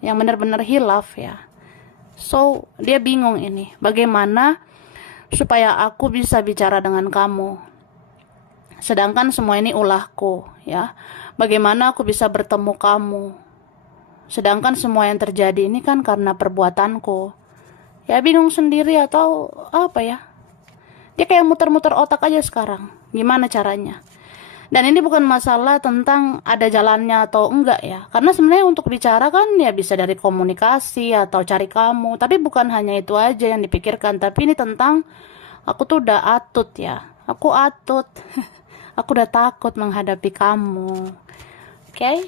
yang benar-benar hilaf ya. So, dia bingung ini. Bagaimana supaya aku bisa bicara dengan kamu? Sedangkan semua ini ulahku, ya. Bagaimana aku bisa bertemu kamu? Sedangkan semua yang terjadi ini kan karena perbuatanku. Ya bingung sendiri atau apa ya? Dia kayak muter-muter otak aja sekarang. Gimana caranya? Dan ini bukan masalah tentang ada jalannya atau enggak ya. Karena sebenarnya untuk bicara kan ya bisa dari komunikasi atau cari kamu. Tapi bukan hanya itu aja yang dipikirkan. Tapi ini tentang aku tuh udah atut ya. Aku atut. Aku udah takut menghadapi kamu. Oke?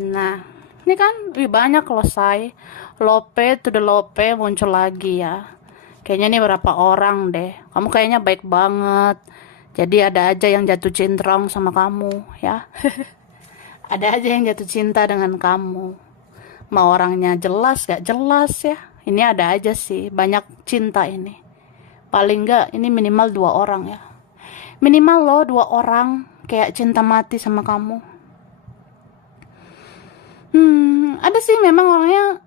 Nah, ini kan banyak loh say. Lope to the lope muncul lagi ya. Kayaknya ini berapa orang deh. Kamu kayaknya baik banget. Jadi ada aja yang jatuh cintrong sama kamu ya. Ada aja yang jatuh cinta dengan kamu. Mau orangnya jelas gak jelas ya. Ini ada aja sih. Banyak cinta ini. Paling gak ini minimal 2 orang ya. Minimal loh 2 orang kayak cinta mati sama kamu. Ada sih memang orangnya.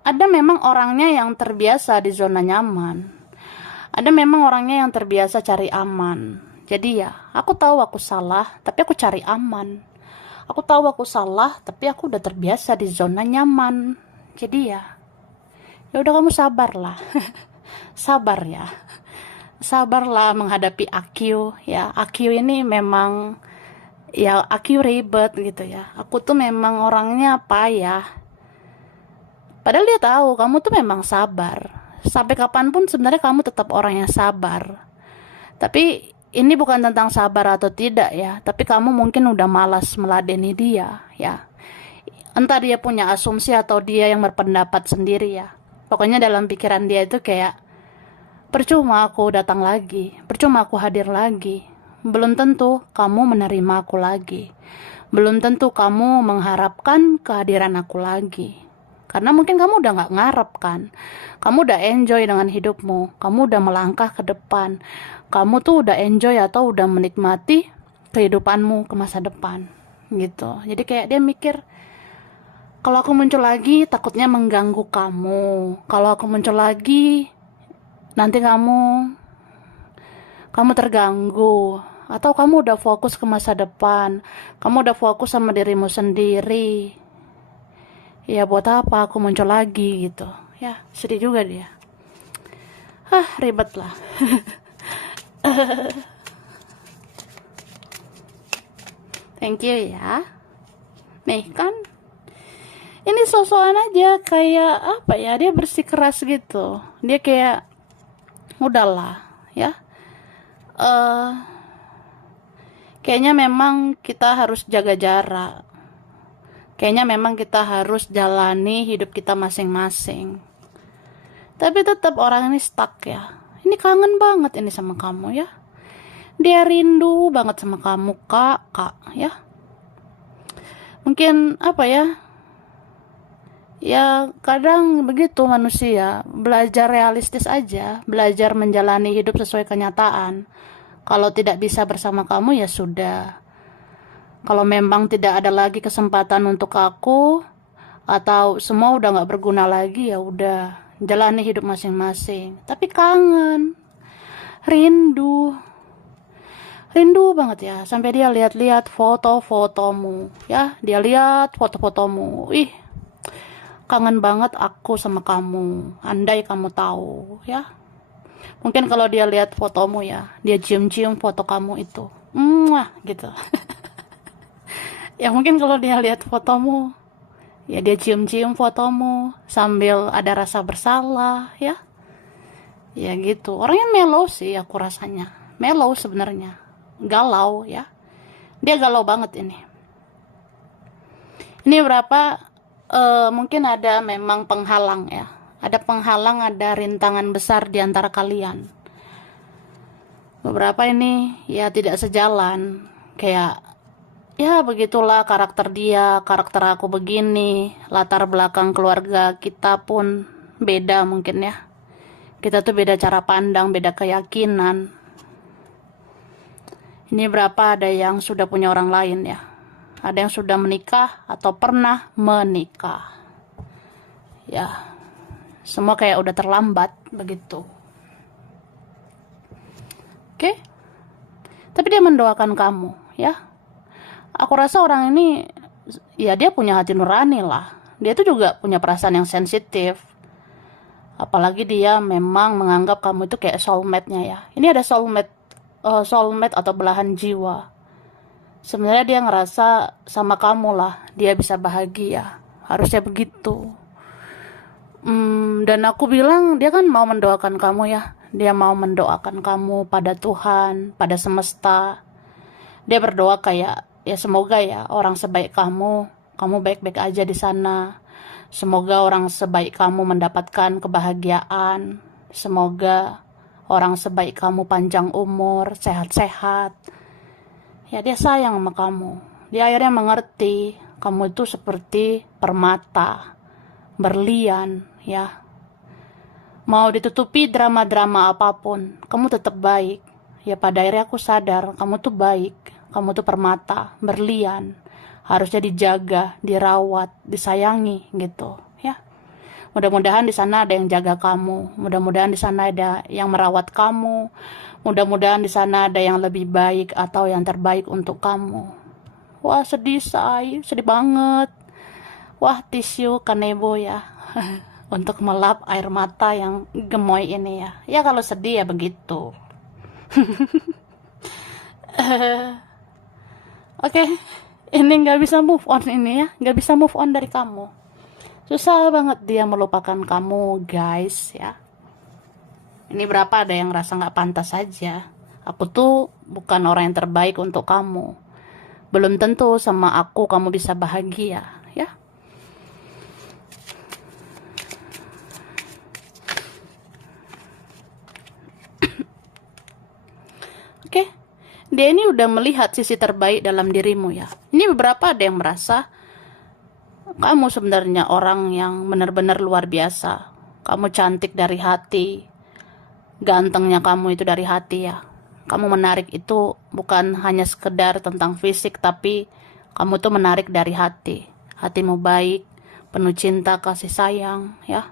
Ada memang orangnya yang terbiasa di zona nyaman. Ada memang orangnya yang terbiasa cari aman. Jadi ya, aku tahu aku salah, tapi aku cari aman. Aku tahu aku salah, tapi aku udah terbiasa di zona nyaman. Jadi ya udah kamu sabarlah. Sabar ya. Sabarlah menghadapi Akyu ya. Akyu ini memang ya Akyu ribet gitu ya. Aku tuh memang orangnya payah. Padahal dia tahu kamu tuh memang sabar. Sampai kapanpun sebenarnya kamu tetap orang yang sabar. Tapi ini bukan tentang sabar atau tidak ya. Tapi kamu mungkin udah malas meladeni dia ya. Entah dia punya asumsi atau dia yang berpendapat sendiri ya. Pokoknya dalam pikiran dia itu kayak percuma aku datang lagi. Percuma aku hadir lagi. Belum tentu kamu menerima aku lagi. Belum tentu kamu mengharapkan kehadiran aku lagi. Karena mungkin kamu udah gak ngarep kan. Kamu udah enjoy dengan hidupmu. Kamu udah melangkah ke depan. Kamu tuh udah enjoy atau udah menikmati kehidupanmu ke masa depan. Gitu. Jadi kayak dia mikir, kalau aku muncul lagi takutnya mengganggu kamu. Kalau aku muncul lagi nanti kamu terganggu. Atau kamu udah fokus ke masa depan. Kamu udah fokus sama dirimu sendiri. Ya buat apa aku muncul lagi gitu. Ya sedih juga dia. Ribet lah. Thank you ya. Nih kan ini sosokan aja kayak apa ya, dia bersikeras gitu. Dia kayak udahlah ya. Kayaknya memang kita harus jaga jarak. Kayaknya memang kita harus jalani hidup kita masing-masing. Tapi tetap orang ini stuck ya. Ini kangen banget ini sama kamu ya. Dia rindu banget sama kamu kak ya. Mungkin apa ya. Ya kadang begitu manusia. Belajar realistis aja. Belajar menjalani hidup sesuai kenyataan. Kalau tidak bisa bersama kamu ya sudah. Kalau memang tidak ada lagi kesempatan untuk aku, atau semua udah gak berguna lagi, ya udah jalani hidup masing-masing. Tapi kangen, rindu banget ya. Sampai dia lihat-lihat foto-fotomu ya. Dia lihat foto-fotomu. Kangen banget aku sama kamu. Andai kamu tahu ya. Mungkin kalau dia lihat fotomu ya, dia cium-cium foto kamu itu. Gitu. Ya mungkin kalau dia lihat fotomu, ya dia cium-cium fotomu sambil ada rasa bersalah ya. Ya gitu. Orangnya mellow sih aku rasanya. Mellow sebenarnya. Galau ya. Dia galau banget ini. Ini berapa mungkin ada memang penghalang ya. Ada penghalang, ada rintangan besar di antara kalian. Beberapa ini ya tidak sejalan. Kayak ya begitulah karakter dia, karakter aku begini, latar belakang keluarga kita pun beda mungkin ya. Kita tuh beda cara pandang, beda keyakinan. Ini berapa ada yang sudah punya orang lain ya. Ada yang sudah menikah atau pernah menikah. Ya, semua kayak udah terlambat begitu. Oke? Tapi dia mendoakan kamu ya. Aku rasa orang ini ya dia punya hati nurani lah. Dia tuh juga punya perasaan yang sensitif. Apalagi dia memang menganggap kamu itu kayak soulmate-nya ya. Ini ada soulmate atau belahan jiwa. Sebenarnya dia ngerasa sama kamu lah, dia bisa bahagia. Harusnya begitu. Dan aku bilang dia kan mau mendoakan kamu ya. Dia mau mendoakan kamu pada Tuhan, pada semesta. Dia berdoa kayak ya semoga ya orang sebaik kamu baik-baik aja di sana. Semoga orang sebaik kamu mendapatkan kebahagiaan. Semoga orang sebaik kamu panjang umur, sehat-sehat. Ya dia sayang sama kamu. Dia akhirnya mengerti kamu itu seperti permata, berlian ya. Mau ditutupi drama-drama apapun, kamu tetap baik. Ya pada akhirnya aku sadar kamu tuh baik. Kamu tuh permata, berlian. Harusnya dijaga, dirawat, disayangi gitu ya. Mudah-mudahan di sana ada yang jaga kamu. Mudah-mudahan di sana ada yang merawat kamu. Mudah-mudahan di sana ada yang lebih baik atau yang terbaik untuk kamu. Wah sedih say, sedih banget. Wah tisu kanebo ya. Untuk melap air mata yang gemoy ini ya. Ya kalau sedih ya begitu. Oke, ini nggak bisa move on ini ya. Nggak bisa move on dari kamu. Susah banget dia melupakan kamu guys ya. Ini berapa ada yang rasa gak pantas saja. Aku tuh bukan orang yang terbaik untuk kamu. Belum tentu sama aku kamu bisa bahagia ya. Oke. Dia ini udah melihat sisi terbaik dalam dirimu ya. Ini beberapa ada yang merasa kamu sebenarnya orang yang benar-benar luar biasa. Kamu cantik dari hati. Gantengnya kamu itu dari hati ya. Kamu menarik itu bukan hanya sekedar tentang fisik, tapi kamu tuh menarik dari hati. Hatimu baik, penuh cinta, kasih sayang ya.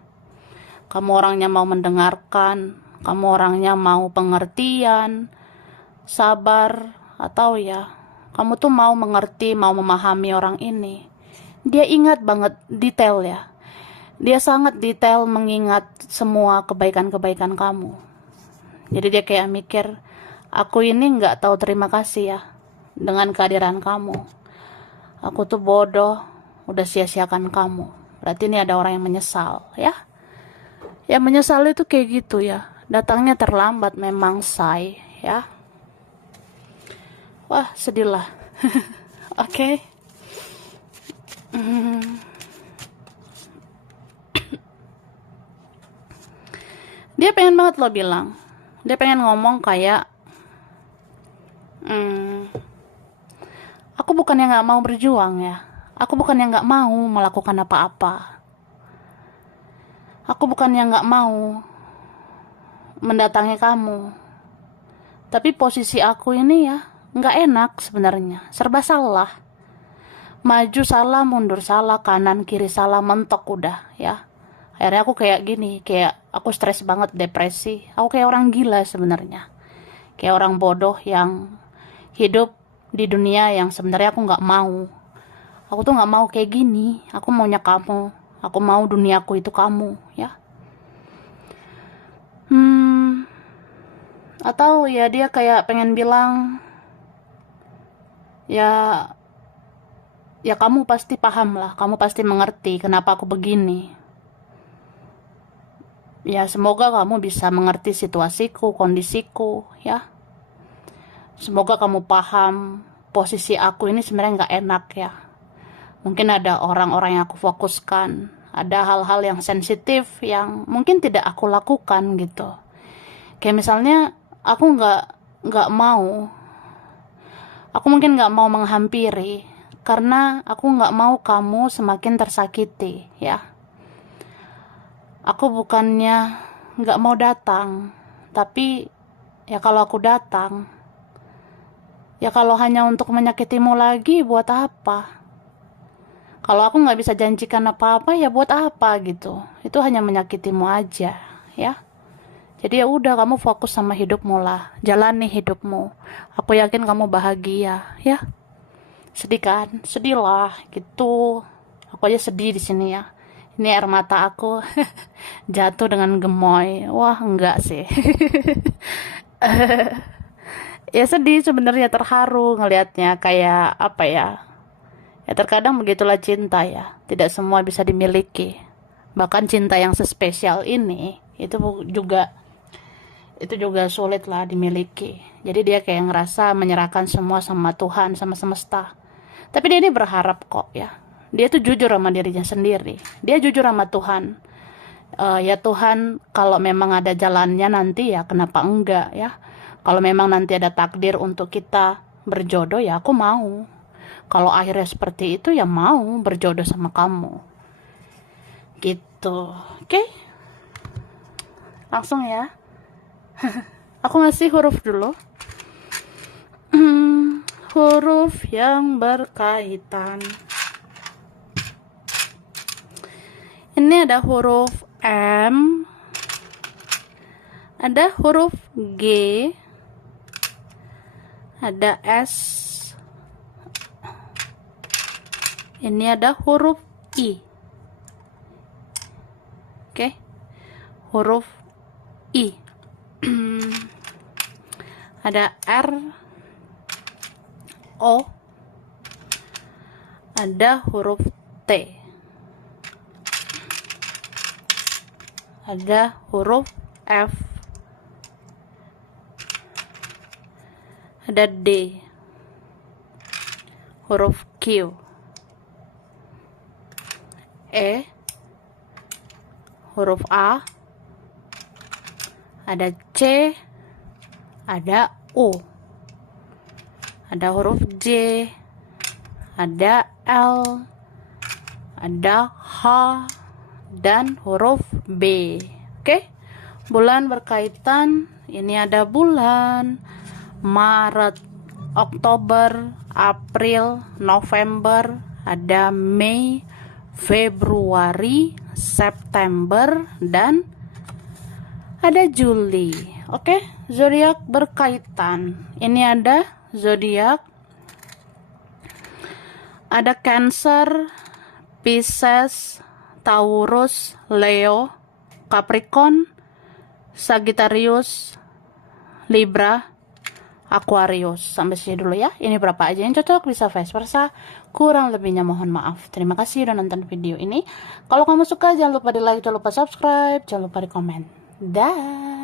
Kamu orangnya mau mendengarkan, kamu orangnya mau pengertian, sabar, atau ya kamu tuh mau mengerti, mau memahami orang ini. Dia ingat banget detail ya. Dia sangat detail mengingat semua kebaikan-kebaikan kamu. Jadi dia kayak mikir, aku ini nggak tahu terima kasih ya dengan kehadiran kamu. Aku tuh bodoh, udah sia-siakan kamu. Berarti ini ada orang yang menyesal ya. Ya menyesal itu kayak gitu ya. Datangnya terlambat memang say ya. Wah sedih lah. Oke. Dia pengen banget lo bilang. Dia pengen ngomong kayak aku bukan yang gak mau berjuang ya. Aku bukan yang gak mau melakukan apa-apa. Aku bukan yang gak mau mendatangi kamu. Tapi posisi aku ini ya gak enak sebenarnya. Serba salah. Maju salah, mundur salah, kanan kiri salah, mentok udah ya. Akhirnya aku kayak gini, kayak aku stres banget, depresi. Aku kayak orang gila sebenarnya. Kayak orang bodoh yang hidup di dunia yang sebenarnya aku gak mau. Aku tuh gak mau kayak gini. Aku maunya kamu. Aku mau duniaku itu kamu ya. Atau ya dia kayak pengen bilang ya kamu pasti paham lah. Kamu pasti mengerti kenapa aku begini. Ya semoga kamu bisa mengerti situasiku, kondisiku ya. Semoga kamu paham posisi aku ini sebenarnya gak enak ya. Mungkin ada orang-orang yang aku fokuskan, ada hal-hal yang sensitif yang mungkin tidak aku lakukan gitu. Kayak misalnya aku nggak mau, aku mungkin nggak mau menghampiri karena aku nggak mau kamu semakin tersakiti, ya. Aku bukannya nggak mau datang, tapi ya kalau aku datang, ya kalau hanya untuk menyakitimu lagi, buat apa? Kalau aku nggak bisa janjikan apa-apa, ya buat apa gitu? Itu hanya menyakitimu aja, ya. Jadi ya udah, kamu fokus sama hidupmu lah, jalani hidupmu. Aku yakin kamu bahagia, ya. Sedih kan? Sedih lah, gitu. Aku aja sedih di sini ya. Ini air mata aku jatuh dengan gemoy. Wah, enggak sih. Ya sedih sebenarnya, terharu ngelihatnya, kayak apa ya? Ya terkadang begitulah cinta ya, tidak semua bisa dimiliki. Bahkan cinta yang sespesial ini itu juga sulit lah dimiliki. Jadi dia kayak ngerasa menyerahkan semua sama Tuhan, sama semesta. Tapi dia ini berharap kok ya. Dia tuh jujur sama dirinya sendiri. Dia jujur sama Tuhan. Ya Tuhan, kalau memang ada jalannya nanti ya kenapa enggak ya. Kalau memang nanti ada takdir untuk kita berjodoh ya aku mau. Kalau akhirnya seperti itu ya mau berjodoh sama kamu. Gitu. Oke? Langsung ya. Aku ngasih huruf dulu. Huruf yang berkaitan. Ini ada huruf M, ada huruf G, ada S, ini ada huruf I. Oke, huruf I. Ada R, O, ada huruf T, ada huruf F, ada D, huruf Q, E, huruf A, ada C, ada U, ada huruf J, ada L, ada H, dan huruf B. Oke, bulan berkaitan. Ini ada bulan Maret, Oktober, April, November, ada Mei, Februari, September, dan ada Juli. Oke, zodiak berkaitan. Ini ada zodiak, ada Cancer, Pisces, Taurus, Leo, Capricorn, Sagittarius, Libra, Aquarius. Sampai sini dulu ya. Ini berapa aja yang cocok, bisa vice versa. Kurang lebihnya mohon maaf. Terima kasih udah nonton video ini. Kalau kamu suka jangan lupa di like, jangan lupa subscribe, jangan lupa di komen. Dah.